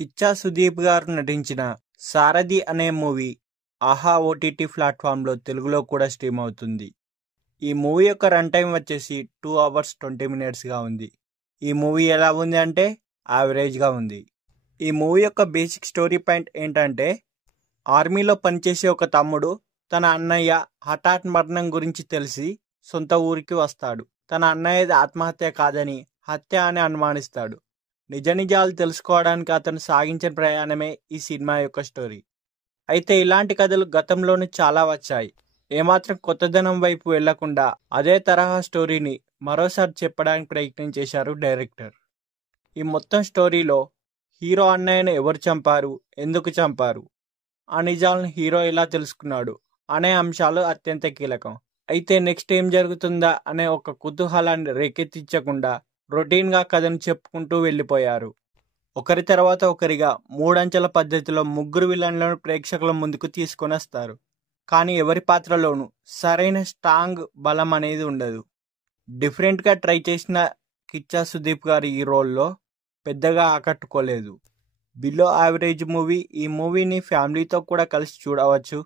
కిచ్చా సుదీప్ గారు నటించిన సారథి అనే మూవీ ఆహా ఓటీటీ ప్లాట్ఫామ్లో తెలుగులో కూడా స్ట్రీమ్ అవుతుంది. ఈ మూవీ యొక్క రన్ టైం వచ్చేసి 2 hours 20 minutesగా ఉంది. ఈ మూవీ ఎలా ఉంది అంటే యావరేజ్గా ఉంది. ఈ మూవీ యొక్క బేసిక్ స్టోరీ పాయింట్ ఏంటంటే, ఆర్మీలో పనిచేసే ఒక తమ్ముడు తన అన్నయ్య హఠాత్ మరణం గురించి తెలిసి సొంత ఊరికి వస్తాడు. తన అన్నయ్యది ఆత్మహత్య కాదని హత్య అని అనుమానిస్తాడు. నిజ నిజాలు తెలుసుకోవడానికి అతను సాగించిన ప్రయాణమే ఈ సినిమా యొక్క స్టోరీ. అయితే ఇలాంటి కథలు గతంలోనే చాలా వచ్చాయి. ఏమాత్రం కొత్తదనం వైపు వెళ్లకుండా అదే తరహా స్టోరీని మరోసారి చెప్పడానికి ప్రయత్నం చేశారు డైరెక్టర్. ఈ మొత్తం స్టోరీలో హీరో అన్నయ్యను ఎవరు చంపారు, ఎందుకు చంపారు, ఆ నిజాలను హీరో ఎలా తెలుసుకున్నాడు అనే అంశాలు అత్యంత కీలకం. అయితే నెక్స్ట్ ఏం జరుగుతుందా అనే ఒక కుతూహలాన్ని రేకెత్తించకుండా రొటీన్గా కథను చెప్పుకుంటూ వెళ్ళిపోయారు. ఒకరి తర్వాత ఒకరిగా 3 అంచెల పద్ధతిలో ముగ్గురు విలన్లను ప్రేక్షకుల ముందుకు తీసుకొని వస్తారు. కానీ ఎవరి పాత్రలోనూ సరైన స్ట్రాంగ్ బలం అనేది ఉండదు. డిఫరెంట్గా ట్రై చేసిన కిచ్చా సుదీప్ గారు ఈ రోల్లో పెద్దగా ఆకట్టుకోలేదు. Below average movie. ఈ మూవీని ఫ్యామిలీతో కూడా కలిసి చూడవచ్చు.